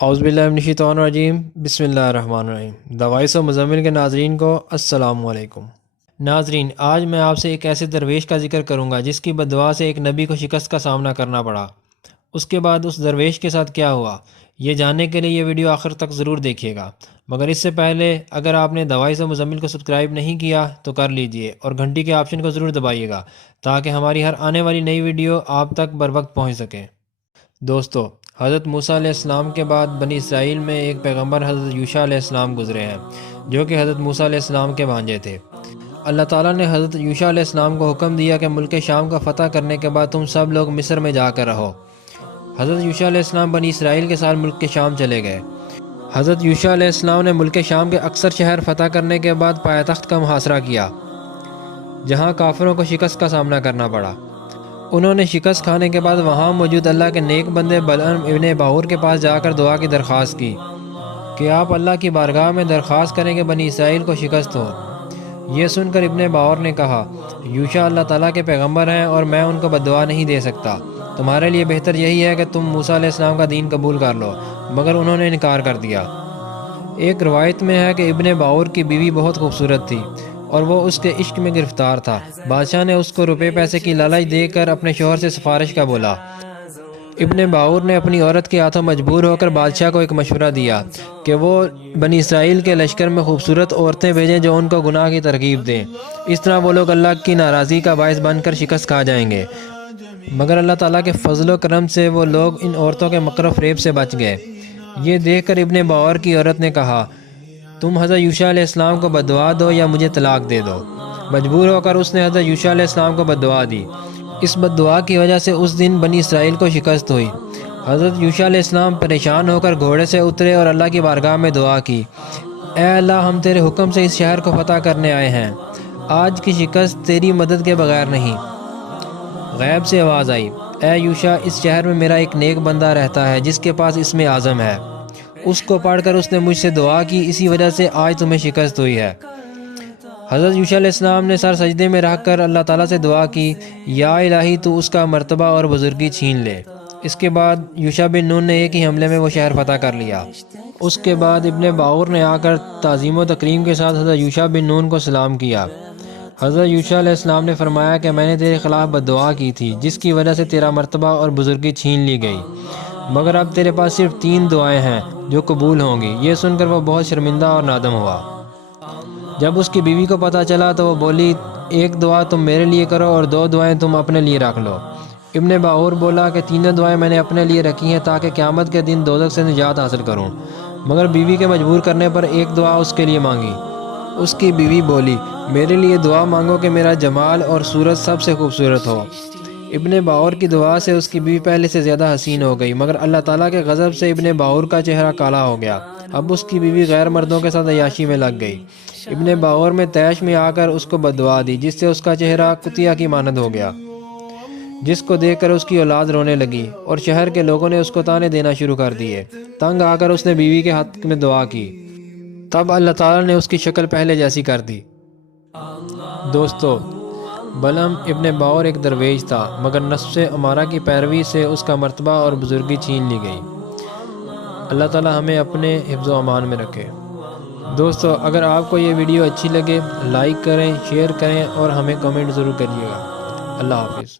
اعوذ باللہ من الشیطان الرجیم، بسم اللہ الرحمن الرحیم۔ درwaish و مزمل کے ناظرین کو السلام علیکم۔ ناظرین، آج میں آپ سے ایک ایسے درویش کا ذکر کروں گا جس کی بددعا سے ایک نبی کو شکست کا سامنا کرنا پڑا۔ اس کے بعد اس درویش کے ساتھ کیا ہوا، یہ جاننے کے لیے یہ ویڈیو آخر تک ضرور دیکھیے گا۔ مگر اس سے پہلے اگر آپ نے درwaish و مزمل کو سبسکرائب نہیں کیا تو کر لیجئے اور گھنٹی کے آپشن کو ضرور دبائیے گا تاکہ ہماری ہر آنے والی نئی ویڈیو آپ تک بر وقت پہنچ سکے۔ دوستو، حضرت موسیٰ علیہ السلام کے بعد بنی اسرائیل میں ایک پیغمبر حضرت یوشع علیہ السلام گزرے ہیں، جو کہ حضرت موسیٰ علیہ السلام کے بھانجے تھے۔ اللہ تعالیٰ نے حضرت یوشع علیہ السلام کو حکم دیا کہ ملک شام کا فتح کرنے کے بعد تم سب لوگ مصر میں جا کر رہو۔ حضرت یوشع علیہ السلام بنی اسرائیل کے ساتھ ملک شام چلے گئے۔ حضرت یوشع علیہ السلام نے ملک شام کے اکثر شہر فتح کرنے کے بعد پائے تخت کا محاصرہ کیا، جہاں کافروں کو شکست کا سامنا کرنا پڑا۔ انہوں نے شکست کھانے کے بعد وہاں موجود اللہ کے نیک بندے بلعم ابن باور کے پاس جا کر دعا کی درخواست کی کہ آپ اللہ کی بارگاہ میں درخواست کریں کہ بنی اسرائیل کو شکست ہو۔ یہ سن کر ابن باور نے کہا، یوشع اللہ تعالیٰ کے پیغمبر ہیں اور میں ان کو بددعا نہیں دے سکتا، تمہارے لیے بہتر یہی ہے کہ تم موسیٰ علیہ السلام کا دین قبول کر لو، مگر انہوں نے انکار کر دیا۔ ایک روایت میں ہے کہ ابن باور کی بیوی بہت خوبصورت تھی اور وہ اس کے عشق میں گرفتار تھا۔ بادشاہ نے اس کو روپے پیسے کی لالچ دے کر اپنے شوہر سے سفارش کا بولا۔ ابن باور نے اپنی عورت کے ہاتھوں مجبور ہو کر بادشاہ کو ایک مشورہ دیا کہ وہ بنی اسرائیل کے لشکر میں خوبصورت عورتیں بھیجیں جو ان کو گناہ کی ترغیب دیں، اس طرح وہ لوگ اللہ کی ناراضی کا باعث بن کر شکست کھا جائیں گے۔ مگر اللہ تعالیٰ کے فضل و کرم سے وہ لوگ ان عورتوں کے مکر و فریب سے بچ گئے۔ یہ دیکھ کر ابن باور کی عورت نے کہا، تم حضرت یوشع علیہ السلام کو بددعا دو یا مجھے طلاق دے دو۔ مجبور ہو کر اس نے حضرت یوشع علیہ السلام کو بددعا دی۔ اس بددعا کی وجہ سے اس دن بنی اسرائیل کو شکست ہوئی۔ حضرت یوشع علیہ السلام پریشان ہو کر گھوڑے سے اترے اور اللہ کی بارگاہ میں دعا کی، اے اللہ، ہم تیرے حکم سے اس شہر کو فتح کرنے آئے ہیں، آج کی شکست تیری مدد کے بغیر نہیں۔ غیب سے آواز آئی، اے یوشع، اس شہر میں میرا ایک نیک بندہ رہتا ہے جس کے پاس اسم اعظم ہے، اس کو پڑھ کر اس نے مجھ سے دعا کی، اسی وجہ سے آج تمہیں شکست ہوئی ہے۔ حضرت یوشع علیہ السلام نے سر سجدے میں رکھ کر اللہ تعالیٰ سے دعا کی، یا الہی، تو اس کا مرتبہ اور بزرگی چھین لے۔ اس کے بعد یوشع بن نون نے ایک ہی حملے میں وہ شہر فتح کر لیا۔ اس کے بعد ابن باور نے آ کر تعظیم و تکریم کے ساتھ حضرت یوشع بن نون کو سلام کیا۔ حضرت یوشع علیہ السلام نے فرمایا کہ میں نے تیرے خلاف بددعا کی تھی جس کی وجہ سے تیرا مرتبہ اور بزرگی چھین لی گئی، مگر اب تیرے پاس صرف 3 دعائیں ہیں جو قبول ہوں گی۔ یہ سن کر وہ بہت شرمندہ اور نادم ہوا۔ جب اس کی بیوی کو پتہ چلا تو وہ بولی، ایک دعا تم میرے لیے کرو اور 2 دعائیں تم اپنے لیے رکھ لو۔ ابن باور بولا کہ 3 دعائیں میں نے اپنے لیے رکھی ہیں تاکہ قیامت کے دن دوزخ سے نجات حاصل کروں، مگر بیوی کے مجبور کرنے پر ایک دعا اس کے لیے مانگی۔ اس کی بیوی بولی، میرے لیے دعا مانگو کہ میرا جمال اور صورت سب سے خوبصورت ہو۔ ابن باور کی دعا سے اس کی بیوی پہلے سے زیادہ حسین ہو گئی، مگر اللہ تعالیٰ کے غضب سے ابن باور کا چہرہ کالا ہو گیا۔ اب اس کی بیوی غیر مردوں کے ساتھ عیاشی میں لگ گئی۔ ابن باور میں طیش میں آ کر اس کو بددعا دی جس سے اس کا چہرہ کتیا کی مانند ہو گیا، جس کو دیکھ کر اس کی اولاد رونے لگی اور شہر کے لوگوں نے اس کو طعنے دینا شروع کر دیے۔ تنگ آ کر اس نے بیوی کے حق میں دعا کی، تب اللہ تعالیٰ نے اس کی شکل پہلے جیسی کر دی۔ دوستو، بلعم ابن باور ایک درویش تھا، مگر نفس امارہ کی پیروی سے اس کا مرتبہ اور بزرگی چھین لی گئی۔ اللہ تعالیٰ ہمیں اپنے حفظ و امان میں رکھے۔ دوستو، اگر آپ کو یہ ویڈیو اچھی لگے، لائک کریں، شیئر کریں اور ہمیں کمنٹ ضرور کریے گا۔ اللہ حافظ۔